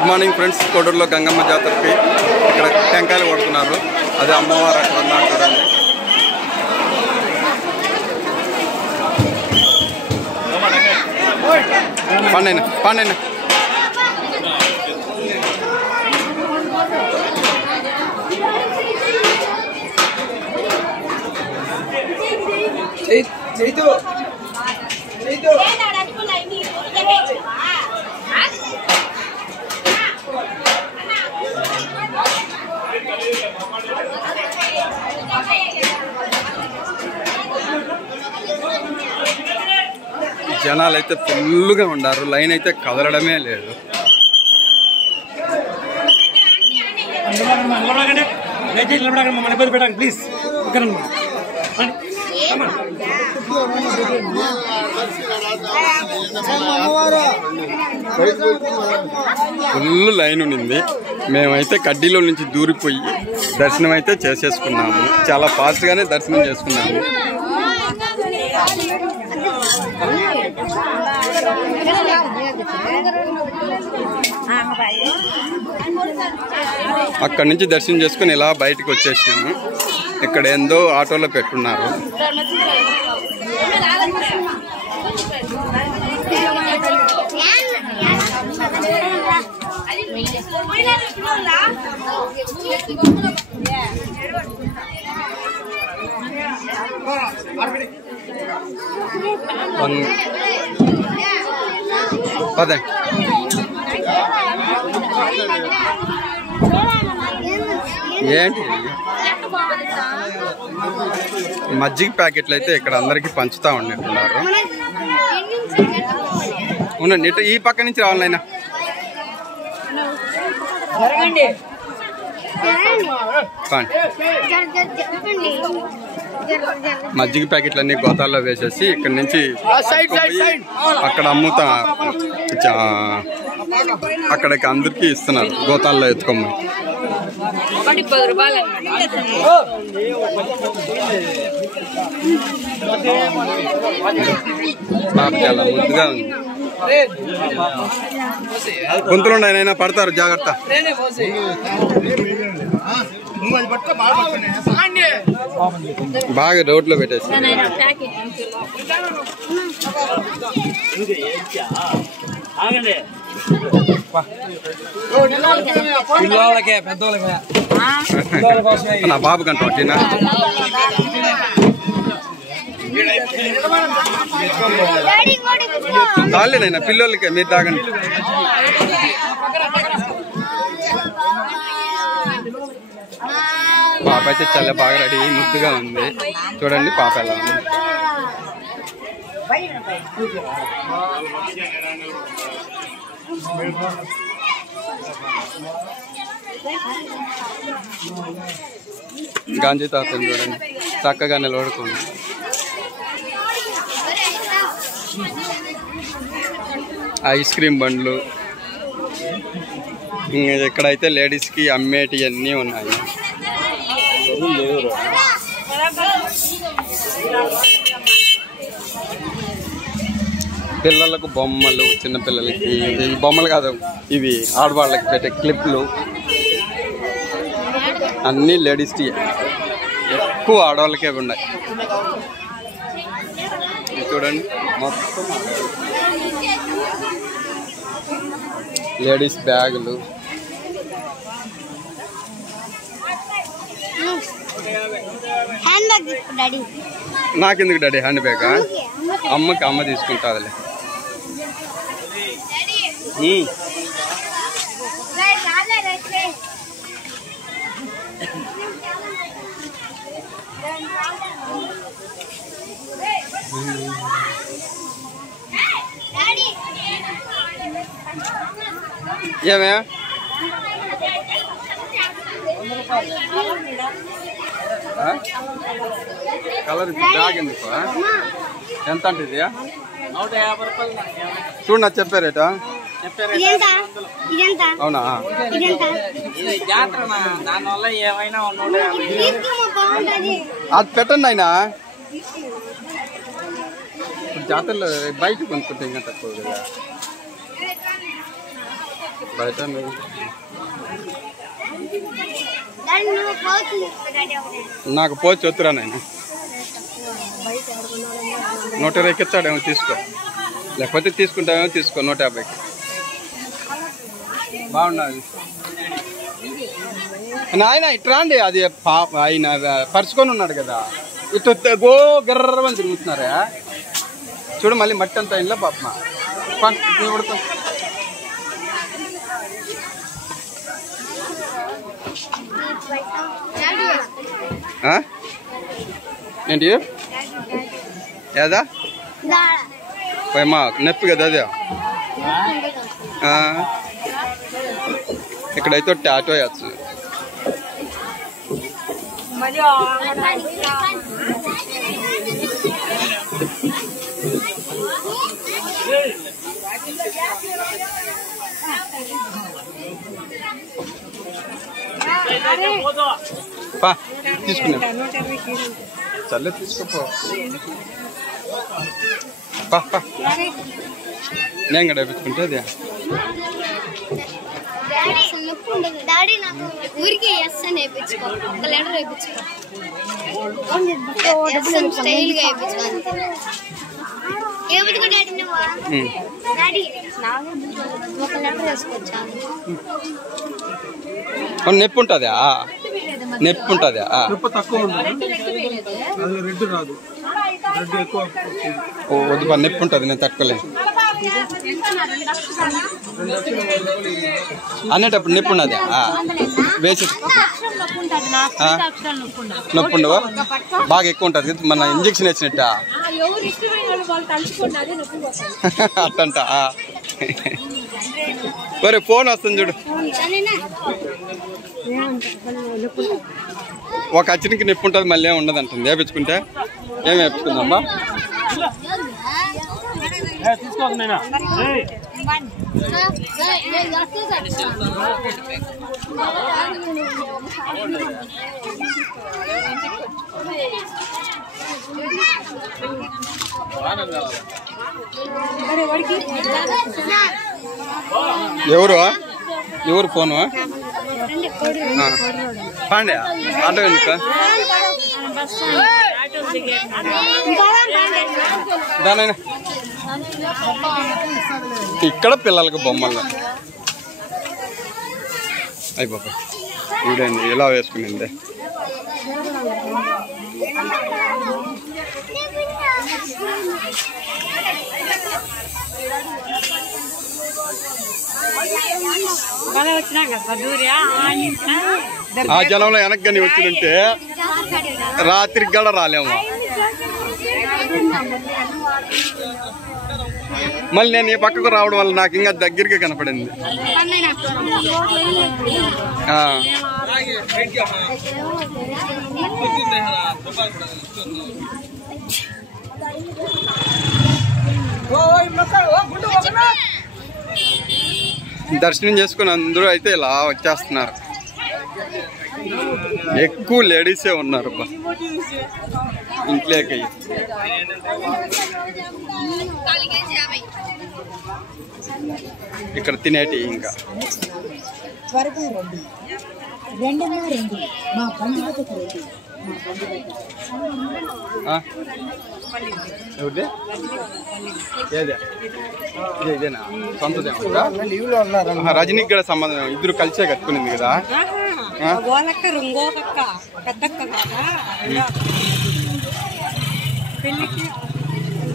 Good morning friends. కోడూరులో గంగమ్మ జాతరకి ఇక్కడ టెంకాయలు కొడుతున్నారు. అది అమ్మవారు అక్కడ ఉన్నారు చూడండి. పండైనా పండైనా జనాలు అయితే ఫుల్గా ఉన్నారు. లైన్ అయితే కదలడమే లేదు. ఫుల్ లైన్ ఉన్నింది. మేమైతే కడ్డీలో నుంచి దూరిపోయి దర్శనం అయితే చేసేసుకున్నాము. చాలా ఫాస్ట్గానే దర్శనం చేసుకున్నాము. అక్కడి నుంచి దర్శనం చేసుకుని ఇలా బయటకు వచ్చేసాము. ఇక్కడ ఏందో ఆటోలో పెట్టున్నారు. పదే ఏంటి మజ్జిగ ప్యాకెట్లు అయితే ఇక్కడ అందరికి పంచుతా ఉన్నట్టున్నారు. ఉండండి, ఇటు ఈ పక్క నుంచి రావాలైనా. మజ్జిగ ప్యాకెట్లు అన్ని గోతాల్లో వేసేసి ఇక్కడ నుంచి అక్కడ అమ్ముతా అక్కడికి అందరికి ఇస్తున్నారు. గోతాల్లో ఎత్తుకోమని. చాలా ముద్దుగా ఉంది. గొంతులు ఉన్నాయనైనా పడతారు, జాగ్రత్త. బాగా రోడ్లో పెట్టేసి పిల్లలకే పెద్దోళ్ళకే నా బాబు కంటే తాలేనైనా పిల్లలకే మీరు తాగండి. పాప అయితే చాలా బాగా రెడీ ముద్దుగా ఉంది. చూడండి పాప ఎలా ఉంది. గాంజీ తాతని చూడండి చక్కగా నిలబడుకోండి. ఐస్ క్రీమ్ బండ్లు ఇక్కడైతే లేడీస్కి అమ్మేటివి అన్నీ ఉన్నాయి. పిల్లలకు బొమ్మలు, చిన్నపిల్లలకి బొమ్మలు కాదు ఇవి ఆడవాళ్ళకి పెట్టే క్లిప్లు అన్నీ లేడీస్కి, ఎక్కువ ఆడవాళ్ళకే ఉన్నాయి. చూడండి మొత్తం లేడీస్ బ్యాగులు. నాకెందుకు డాడీ హ్యాండ్ బ్యాగా? అమ్మకి అమ్మ తీసుకుంటాదిలే. ఏమే కలర్ బ్యాగ్ ఎందుకు? ఎంత అంటే ఇది? 150 రూపాయలు. చూడు నాకు చెప్పారేటా? అవునా? అది పెట్టండి అయినా. జాతరలో బయట కొనుక్కుంటే ఇంకా తక్కువ కదా. బయట నాకు పోచి వద్దురా నేను 120 ఇచ్చాడేమో తీసుకో, లేకపోతే తీసుకుంటామేమో తీసుకో 150కి. బాగున్నది నాయన ఇట్రా అండి. అది ఆయన పరుచుకొని ఉన్నాడు కదా, ఇటు గో గర్రమని తిరుగుతున్నారా చూడు. మళ్ళీ మట్టి అంతా ఇంట్లో పాప ఏంటి ఏదా పోయమ్మా నొప్పి కదా అదే. ఇక్కడైతే ఆటో వేయచ్చు. తీసుకున్నా చల్లే తీసుకోపో. నేను కూడా వేయించుకుంటే అదే నొప్పి ఉంటుందా? నొప్పి ఉంటుందా? వద్దు నొప్పి ఉంటుంది, నేను తట్టుకోలేను అనేటప్పుడు. నొప్పి ఉన్నదా? వేసి నొప్పి ఉండవా? బాగా ఎక్కువ ఉంటుంది మన ఇంజక్షన్ వేసినట్ట అట్టంట. మరి ఫోన్ వస్తుంది చూడు. ఒక అచ్చనికి నొప్పి ఉంటుంది, మళ్ళీ ఏమి ఉండదు అంటుంది. వేపించుకుంటే ఏమి వేపించుకుందమ్మా? ఎవరు ఎవరు ఫోను? పాండే ఆటో ఎందుకు దానైనా ఇక్కడ పిల్లలకి బొమ్మలు అయిపోయి వీడండి ఇలా వేసుకునింది. ఆ జనంలో వెనక్కి కానీ వచ్చిందంటే రాత్రికి కూడా రాలేము. మళ్ళీ నేను ఈ పక్కకు రావడం వల్ల నాకు ఇంకా దగ్గరగా కనపడింది. దర్శనం చేసుకుని అందరూ అయితే ఇలా వచ్చేస్తున్నారు. ఎక్కువ లేడీసే ఉన్నారు ఇంట్లోకి. ఇక్కడ తినేటి ఇంకా ఎవరిదే ఏదే ఇదేనా సొంతదేమో రజనీకి కూడా సంబంధం. ఇద్దరు కలిసే కట్టుకునింది కదా.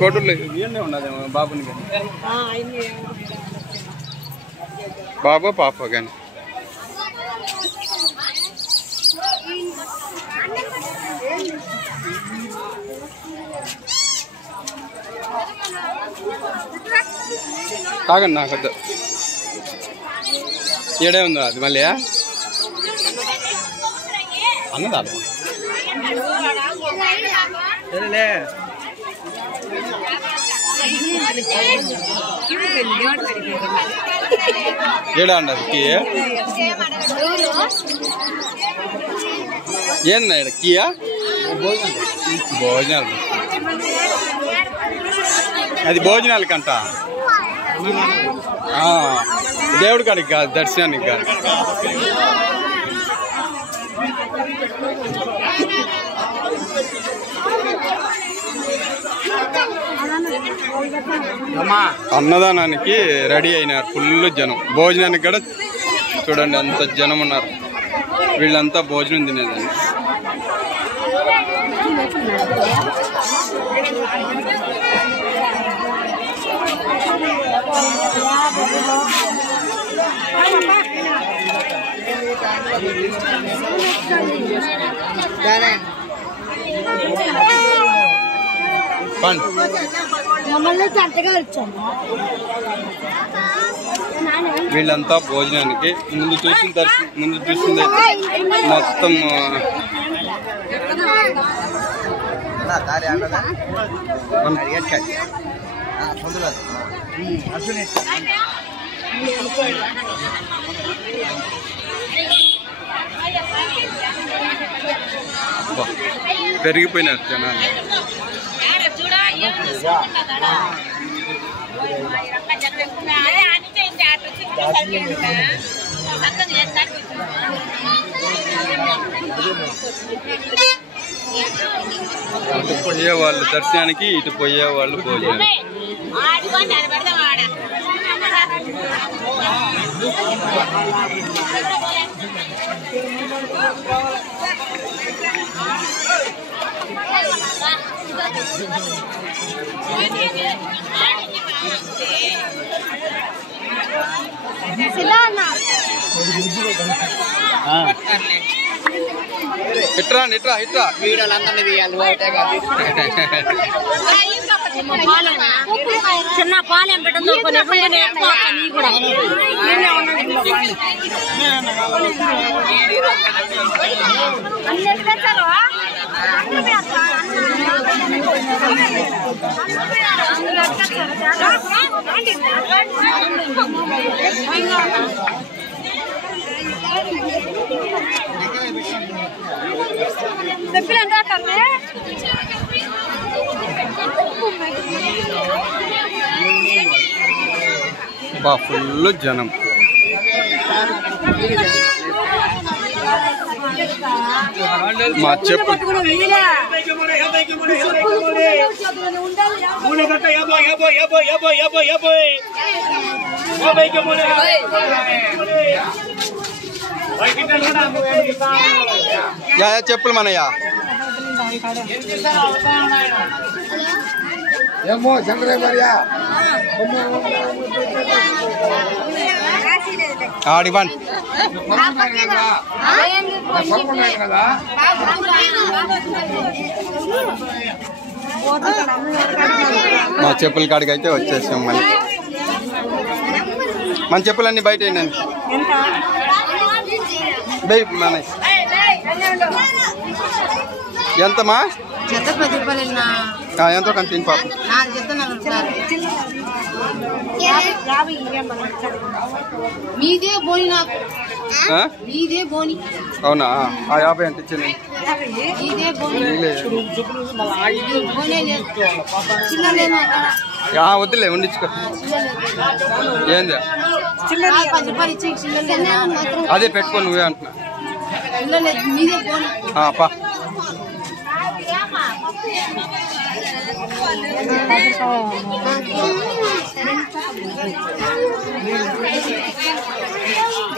కోటూరులో ఇవన్నీ ఉన్నదేమో బాబుని కానీ, బాబు పాప కానీ. తాగండి నాకు వద్దు. ఏడే ఉందో అది మళ్ళీ అన్నదా ఏడా అండి అది ఏందన్నా ఇక్కడ కియా భోజనాలు. అది భోజనాలకంట దేవుడి కాడికి కాదు, దర్శనానికి కాదు. అన్నదానానికి రెడీ అయినారు, ఫుల్ జనం. భోజనానికి కూడా చూడండి అంత జనం ఉన్నారు. వీళ్ళంతా భోజనం తినేదండి. వీళ్ళంతా భోజనానికి ముందు చూసింది మొత్తం పెరిగిపోయినారు జనాలు. అటు పోయే వాళ్ళు దర్శనానికి, ఇటు పోయే వాళ్ళు భోజనానికి. ఇట్రా ఇట్రా ఇట్రా చిన్న పాలెం పెట్టదు కూడా బా ఫుల్ జనం. మా చెప్పు చెప్పులు మనయ్యా ఏమో చంద్రయ్య ఆడివన్ మా చెప్పుల కాడికి అయితే వచ్చేసాం. మళ్ళీ మన చెప్పులన్నీ బయట ఏంటండి మన ఎంతమా? ఎంతో కానీ తిని పాపం. అవునా? 50 ఎంత ఇచ్చింది? వద్దులే ఉండించుకో. ఏంది అదే పెట్టుకో నువ్వే అంటున్నా. పా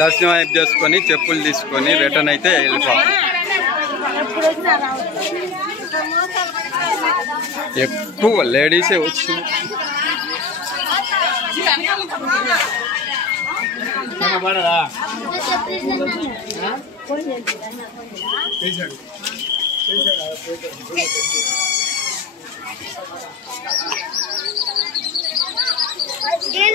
దర్శనం అయిపు చేసుకొని చెప్పులు తీసుకొని రిటర్న్ అయితే వెళ్ళిపోవాలి. ఎక్కువ లేడీసే వచ్చింది. Then